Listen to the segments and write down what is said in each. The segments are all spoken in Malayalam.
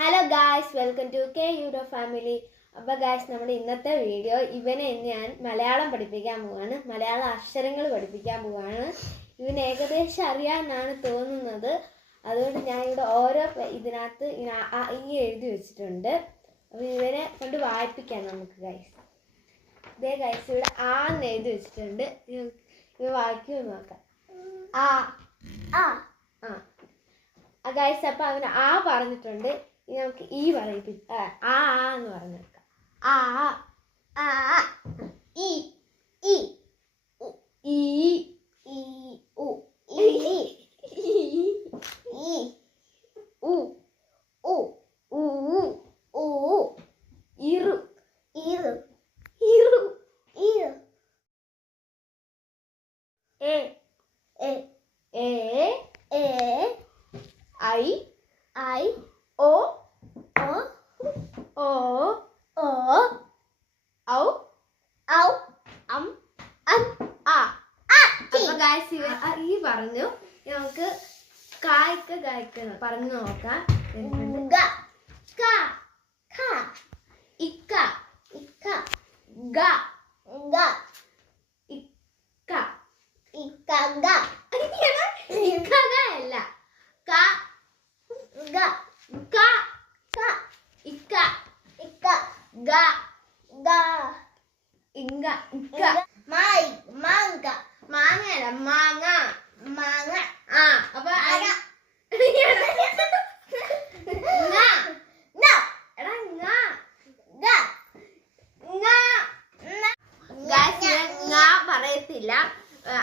Hello guys, welcome to K Euro family. അപ്പോൾ ഗായ്സ്, നമ്മുടെ ഇന്നത്തെ വീഡിയോ ഇവനെ ഞാൻ മലയാളം പഠിപ്പിക്കാൻ പോവാണ്. മലയാള അക്ഷരങ്ങൾ പഠിപ്പിക്കാൻ പോവാണ്. ഇവന് ഏകദേശം അറിയാമെന്നാണ് തോന്നുന്നത്. അതുകൊണ്ട് ഞാൻ ഇവിടെ ഓരോ ഇതിനകത്ത് ഈ എഴുതി വെച്ചിട്ടുണ്ട്. അപ്പോൾ ഇവനെ കൊണ്ട് വായിപ്പിക്കാം നമുക്ക് ഗായ്സ്. ഇതേ ഗായ്സ്, ഇവിടെ ആന്ന് എഴുതി വെച്ചിട്ടുണ്ട്. ഇവ വായിക്കുമെന്ന് നോക്കാം. ഗായ്സ്, അപ്പം അവന് പറഞ്ഞിട്ടുണ്ട്. ഇനി നമുക്ക് ഈ പറയിപ്പിക്കാം. എന്ന് പറഞ്ഞെടുക്കാം. ഈ ഈ ഈ ഈ ഉ ഈ ഉ ഉ ഉ ഉ ഇറു ഇറു ഇറു ഇറു എ എ എ എ ഐ ഐ ഓ ഓ ഓ ഓ ഔ ഔ അം അം ആ. അപ്പൊ ഗായ്സ്, ഈ പറഞ്ഞു. നമുക്ക് കായ്ക്ക പറഞ്ഞു നോക്കാം. ഗ ക ഖ ഇക്ക ഇക്ക ഗ ഗ ഇക്ക ഇക്ക ഗ ഇക്ക ഗ അല്ല ക ഗ ക ക ഇക്ക ഇക്ക ഗ ഗ ഇങ്ക ഇക്ക മായി മാങ്ക മാങ്ങ മാങ്ങ മാങ്ങ. അപ്പൊ പറയത്തില്ല,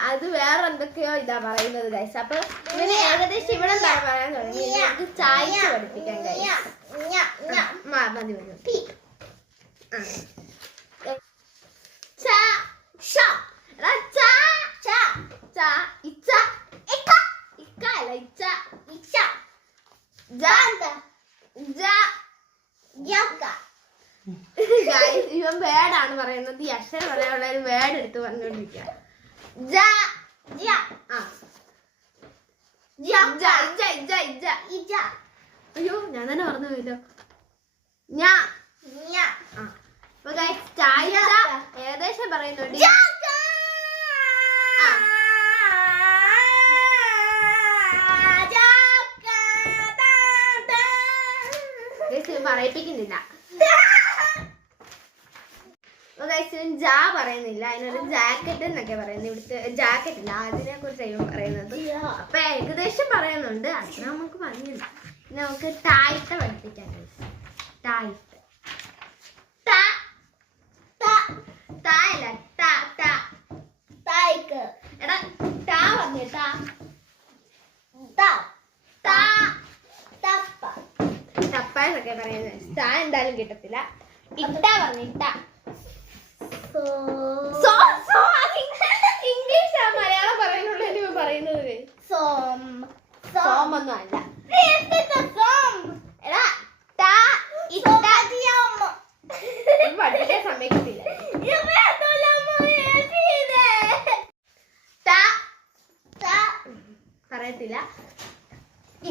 അത് വേറെ എന്തൊക്കെയോ ഇതാ പറയുന്നത് ഗൈസ്. അപ്പൊ ഇവന് ഏകദേശം ഇവിടെ പറയാൻ തുടങ്ങി. നമുക്ക് ചായച്ച് പഠിപ്പിക്കാൻ ഗൈസ്. മതി മതി. ഇവൻ വേർഡാണ് പറയുന്നത്. ഈ അക്ഷരം പറയാനുള്ള ഒരു വേർഡ് എടുത്ത് പറഞ്ഞുകൊണ്ടിരിക്കുക. അയ്യോ, ഞാൻ തന്നെ പറഞ്ഞു പോയല്ലോ. ചായ ഏകദേശം പറയുന്നുണ്ട്. പറയിപ്പിക്കുന്നില്ല. ജാ പറയുന്നില്ല. അതിനൊരു ജാക്കറ്റ് എന്നൊക്കെ പറയുന്നത്. ഇവിടുത്തെ ജാക്കറ്റ് ഇല്ല, അതിനെ കുറിച്ചാണ് പറയുന്നത്. അപ്പൊ ഏകദേശം പറയുന്നുണ്ട്. അതിന് നമുക്ക് പറഞ്ഞില്ല. ഇനി നമുക്ക് ടായിട്ട പഠിപ്പിക്കാൻ. ടായിട്ട എടാ ടാ പറഞ്ഞിട്ടാ ടപ്പ എന്നൊക്കെ പറയുന്നത്. ടാ എന്തായാലും കിട്ടത്തില്ല. ഇട്ട പറഞ്ഞിട്ട. ഇംഗ്ലീഷ് ആ മലയാളം പറയുന്നുള്ളൂ പറയുന്നത്. സോമൊന്നും അല്ല. പഠിക്കാൻ സമ്മതിക്കത്തില്ല. പറയത്തില്ല.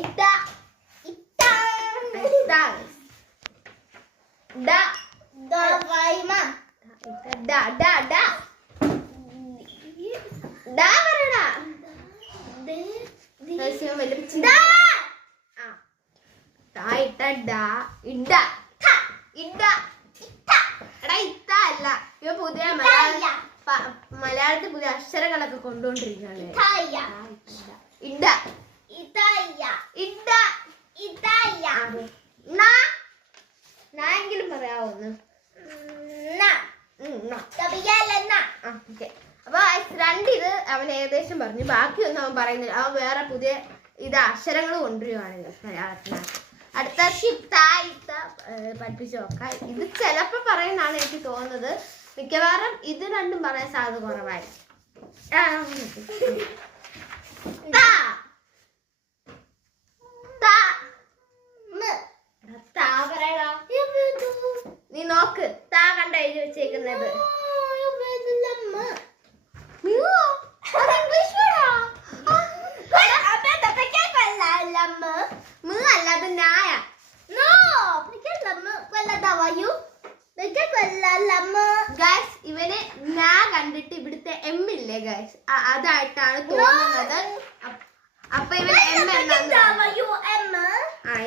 ഇട്ട പുതിയ മലയാളത്തിൽ പുതിയ അക്ഷരങ്ങളൊക്കെ കൊണ്ടുകൊണ്ടിരിക്കുകയാണ്. എങ്കിലും പറയാവോന്ന്. അപ്പൊ രണ്ടിത് അവൻ ഏകദേശം പറഞ്ഞു. ബാക്കിയൊന്നും അവൻ പറയുന്നില്ല. അവൻ വേറെ പുതിയ അക്ഷരങ്ങൾ കൊണ്ടുവരുവാണ് മലയാളത്തിനകത്ത്. അടുത്ത ഷിപ്തായിട്ട പഠിപ്പിച്ചു നോക്കാം. ഇത് ചിലപ്പോ പറയുന്നതാണ് എനിക്ക് തോന്നുന്നത്. മിക്കവാറും ഇത് രണ്ടും പറയാൻ സാധ്യത കുറവായിരിക്കും. നീ നോക്ക്, താ കണ്ട എഴുതി വെച്ചേക്കുന്നത്. അല്ലാതെ നായ. ഇല്ലേ ഗൈസ്, അതായിട്ടാണ് തോന്നുന്നത്. അപ്പൊ ഇവൻ എം എന്നാന്ന്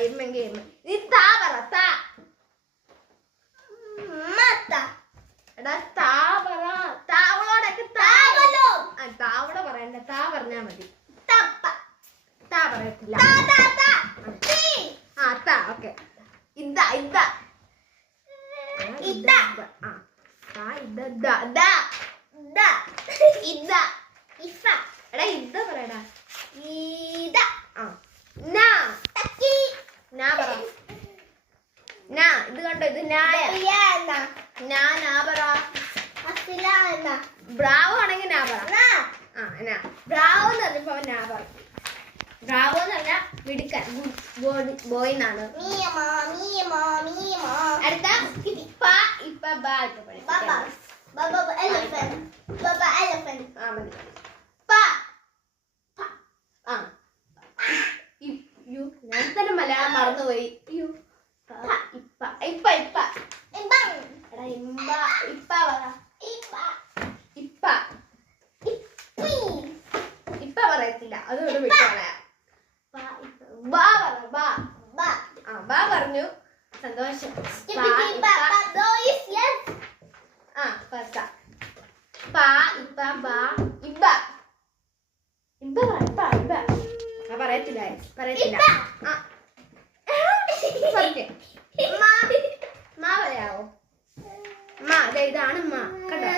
എമ്മെങ്കിൽ എം. നീ താ പറ, താ. എടാ താ പറ. താവളോടൊക്കെ താവള പറയണ്ട, താ പറഞ്ഞാ മതി. താ പറയത്തില്ല. ആ താ. ഓക്കെ. ഇതാ ഇതാ ഇതാ. ആ താ ഇതാ ദാ ദാ ദാ ഇതാ ഇഫ. എടാ ഇതാ പറയടാ. ഇതാ. ആ നാ തക്കി നാ പറ. നാ. ഇത് കണ്ടോ, ഇത് നായ. നാ നാ പറ. ബ്രാവോ ആണെങ്കിൽ നാ പറ. ആ നാ. ബ്രാവോ എന്ന് പറഞ്ഞപ്പോ നാ പറ. ബ്രാവോ എന്ന് പറഞ്ഞാൽ മിടുക്കൻ, ഗുഡ് ബോയ് എന്നാണ്. അടുത്ത ഇപ്പ ഇപ്പ ബാ. ഞാൻ തന്നെ മലയാളം മറന്നുപോയി. ഇപ്പ ഇപ്പ ഇപ്പ എടാ ഇമ്പ. ഇപ്പ പറ. ഇപ്പ ഇപ്പ പറയത്തില്ല, അതുകൊണ്ട് വിട്ടു കളയാം. ബാ പറ. ബാ. ആ ബാ പറഞ്ഞു. സന്തോഷം. ആ പസ. പാ ഇപ്പ ബാ ഇബ. ഇബ പറ. ഇബ പറയത്തില്ല. മാ പറയാവോ? മാ. അതെ ഇതാണ് മാ. കണ്ടോ,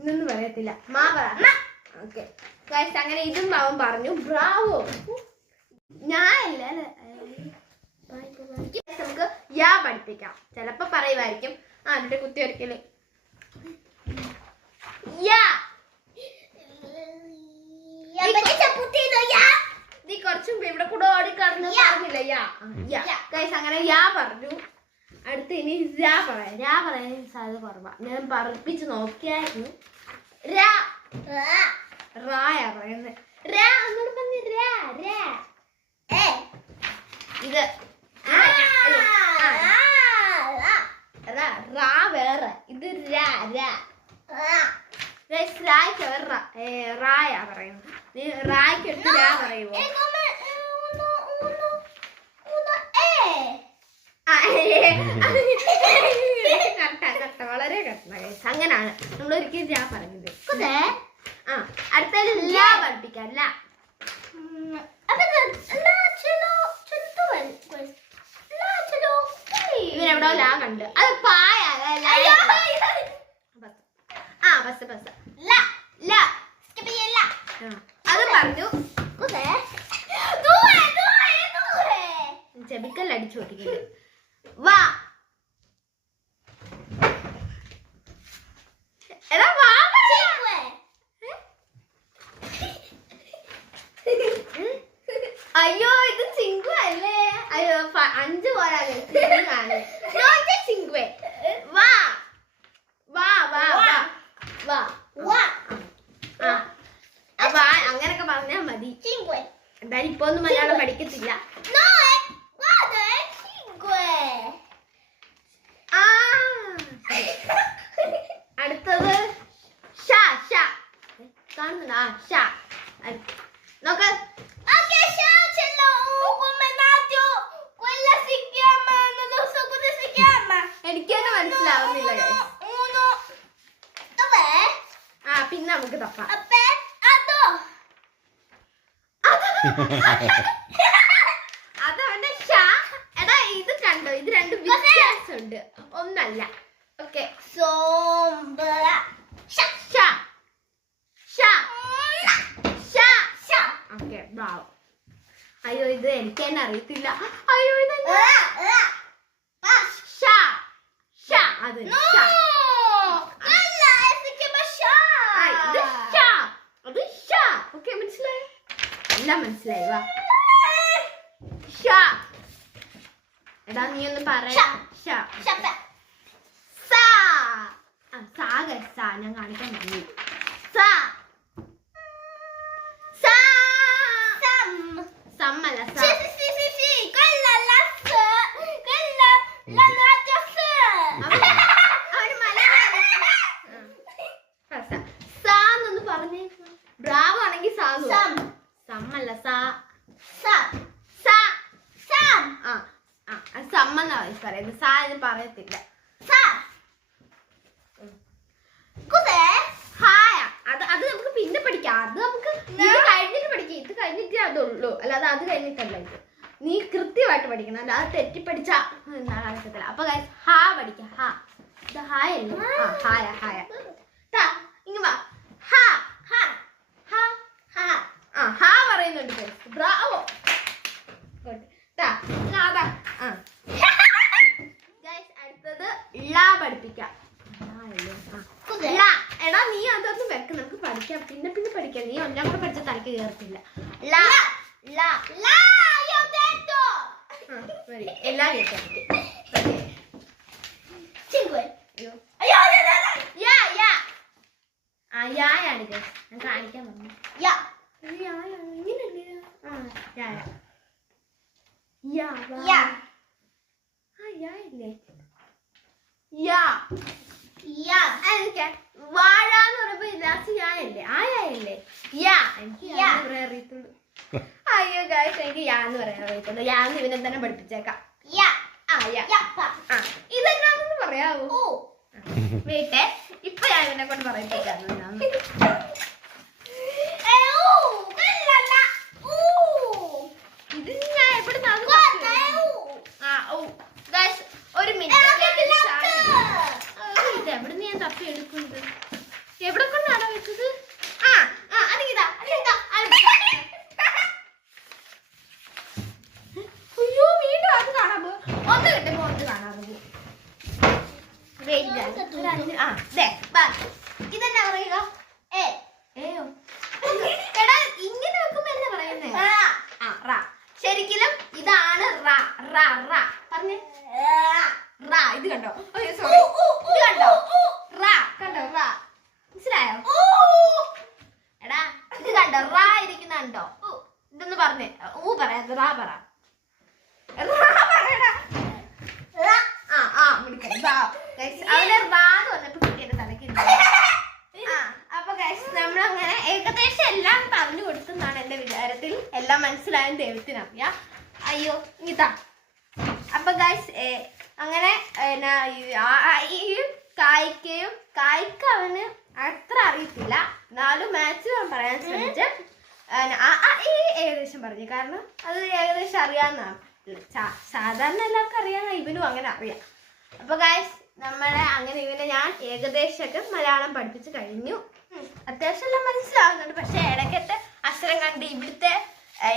ഇതൊന്നും പറയത്തില്ല. മാ പറ. ഓക്കെ ഗൈസ്, അങ്ങനെ ഇതും അവൻ പറഞ്ഞു. ബ്രാവോ. ഞാനല്ല നമുക്ക് യാ പഠിപ്പിക്കാം. ചിലപ്പോ പറയുമായിരിക്കും. എന്നിട്ട് കുത്തി വരയ്ക്കല്. യാ. നീ കുറച്ചും ഇവിടെ കൂടെ ഓടിക്കടന്ന് പറഞ്ഞില്ല യാ. ഗൈസ് അങ്ങനെ യാ പറഞ്ഞു. അടുത്ത് ഇനി രാ പറയാം. രാ പറയാൻ സാധ്യത കുറവാ. ഞാൻ പറപ്പിച്ച് നോക്കിയായിരുന്നു. രാ. റായാ പറയുന്നത്. രാ എന്നോട് പറഞ്ഞു. രാ. ഇത് റാ വേറെ, ഇത് രാ. റായ്ക്ക് റായാ പറയുന്നത്. നീ റായ്ക്ക് എടുത്ത് രാ പറയുമോ? കറക്റ്റ, വളരെ കറക്റ്റ്. അങ്ങനാണ് നമ്മൾ ഒരിക്കലും രാ പറഞ്ഞത്. അടുത്തത് ലാ പഠിപ്പിക്കാം. ലാ. ഇവനെവിടോ ലാ കണ്ട്. അത് പായ. ബസ്. അത് പറഞ്ഞു. ചെബിക്കൽ അടിച്ചു പൊട്ടിക്കല്. വാ. എടാ വാ. അയ്യോ ഇത് ചിങ്കു അല്ലേ? അയ്യോ 5 പോരാണ്. ചിങ്കുവേ. വാ. അങ്ങനൊക്കെ പറഞ്ഞാ മതി. എന്തായാലും ഇപ്പൊ ഒന്നും മലയാളം പഠിക്കത്തില്ല. അടുത്തത് കാണുന്നുണ്ടോ? നോക്ക്. എനിക്കൊന്നും മനസ്സിലാവുന്നില്ല. പിന്നെ നമുക്ക് തപ്പാം. അതവന്റെ എടാ ഇത് കണ്ടോ, ഇത് രണ്ടും വ്യത്യാസമുണ്ട്, ഒന്നല്ല. ഓക്കെ. Okay Bravo. അയ്യോ ഇത് എനിക്ക് തന്നെ അറിയത്തില്ല. അയ്യോ ഇത് അത് മനസ്സിലായോ? എല്ലാം മനസ്സിലായി. വാ. എടാ നീ ഒന്ന് പറയാ. ഞാൻ കാണിക്കാൻ പറ്റുന്നു. സമ്മല്ല. സമ്മെന്നാ പറയുന്നത്. സാ എന്ന് പറയത്തില്ല. ഹായ അത് നമുക്ക് പിന്നെ പഠിക്കാം. അത് നമുക്ക് ഇത് കഴിഞ്ഞിട്ട് പഠിക്കാം. ഇത് കഴിഞ്ഞിട്ടേ അതുള്ളൂ, അല്ലാതെ അത് കഴിഞ്ഞിട്ടല്ല ഇത്. നീ കൃത്യമായിട്ട് പഠിക്കണം, അല്ലാതെ തെറ്റിപ്പടിച്ച നടക്കത്തില്ല. അപ്പൊ ഹാ പഠിക്കാം. ഹാ ഇത് ഹായ അല്ലേ? ഹായ ഹായ ഇങ്ങ വാ. ഹാ ഹാ ഹാ ഹാ ഹാ പറയുന്നുണ്ട്. ബ്രാവോ. അടുത്തത് ള പഠിപ്പിക്കാം. എടാ നീ അതൊന്നും വെക്ക്, നമുക്ക് പഠിക്കാം. പിന്നെ പിന്നെ പഠിക്കാം. നീ ഒന്നാം കൂടെ പഠിച്ച തലക്ക് കയറത്തില്ല. എല്ലാം കേട്ടോ. യായാണ് ഞാൻ കാണിക്കാൻ പറഞ്ഞു. വാഴ എന്ന് പറയുമ്പോ ലാസ്റ്റ് യായല്ലേ? ആയല്ലേ? എനിക്ക് അറിയത്തുള്ളൂ. അയ്യോ ഗായ്സ്, എനിക്ക് യാ എന്ന് പറയാൻ അറിയത്തുള്ളൂ. യാന്ന് ഇവനെ തന്നെ പഠിപ്പിച്ചേക്കാം. ഇതെന്നാണെന്ന് പറയാവോ? വീട്ടെ ഇപ്പൊ ഞാൻ ഇവനെ കൊണ്ട് പറയിപ്പിക്കാന്ന്. ഇത് ഞാൻ എവിടെ ഒരു മിനിറ്റ്. എവിടെ ഞാൻ തപ്പി എടുക്കുന്നത്? എവിടെ കൊണ്ടാണോ വെച്ചത്? അയ്യോ വീണ്ടും അത് കാണാൻ പോകും. ഒന്ന് കിട്ടുമ്പോ ഒന്ന് കാണാൻ പോകും. ഇതെന്നാ പറയുക? എടാ ഇങ്ങനെ വെക്കുമ്പോ എന്താ പറയുന്നേ? ശരിക്കും ഇതാണ് പറഞ്ഞേ. ഇത് കണ്ടോ? ഇത് കണ്ടോ? കണ്ടോ? മനസ്സിലായോ? എടാ ഇത് കണ്ടോ? ഇരിക്കുന്ന കണ്ടോ? ഇതൊന്ന് പറഞ്ഞേ. പറയാ പറ. നമ്മളങ്ങനെ ഏകദേശം എല്ലാം പറഞ്ഞു കൊടുത്തെന്നാണ് എന്റെ വിചാരത്തിൽ. എല്ലാം മനസ്സിലായും ദൈവത്തിനറിയാം. അയ്യോ ഇതാ. അപ്പൊ ഗൈസ് അങ്ങനെ കായ്ക്ക് അവന് അത്ര അറിയത്തില്ല, എന്നാലും മാക്സിമം പറയാൻ ശ്രമിച്ച് ഏകദേശം പറഞ്ഞു. കാരണം അത് ഏകദേശം അറിയാവുന്നതാണ്. സാധാരണ എല്ലാവർക്കും അറിയാവുന്ന ഇവനും അങ്ങനെ അറിയാം. അപ്പൊ ഗൈസ് നമ്മളെ അങ്ങനെ ഇവനെ ഞാൻ ഏകദേശമൊക്കെ മലയാളം പഠിപ്പിച്ച് കഴിഞ്ഞു. അത്യാവശ്യം എല്ലാം മനസ്സിലാവുന്നുണ്ട്. പക്ഷെ ഇടയ്ക്കത്തെ അക്ഷരം കണ്ട് ഇവിടുത്തെ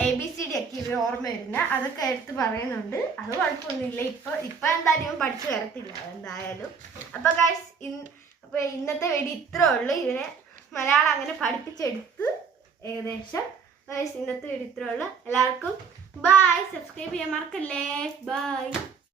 ABCD ഒക്കെ ഇവർ ഓർമ്മ വരുന്ന അതൊക്കെ എടുത്ത് പറയുന്നുണ്ട്. അത് കുഴപ്പമൊന്നുമില്ല. ഇപ്പൊ എന്തായാലും ഇവൻ പഠിച്ചു വരത്തില്ല എന്തായാലും. അപ്പൊ ഗൈസ് അപ്പൊ ഇന്നത്തെ വീഡിയോ ഇത്രേ ഉള്ളൂ. ഇവനെ മലയാളം അങ്ങനെ പഠിപ്പിച്ചെടുത്ത് ഏകദേശം. ഗൈസ് ഇന്നത്തെ വീഡിയോ ഇത്രേ ഉള്ളൂ. എല്ലാവർക്കും ബൈ. സബ്സ്ക്രൈബ് ചെയ്യാൻ മറക്കല്ലേ. ബൈ.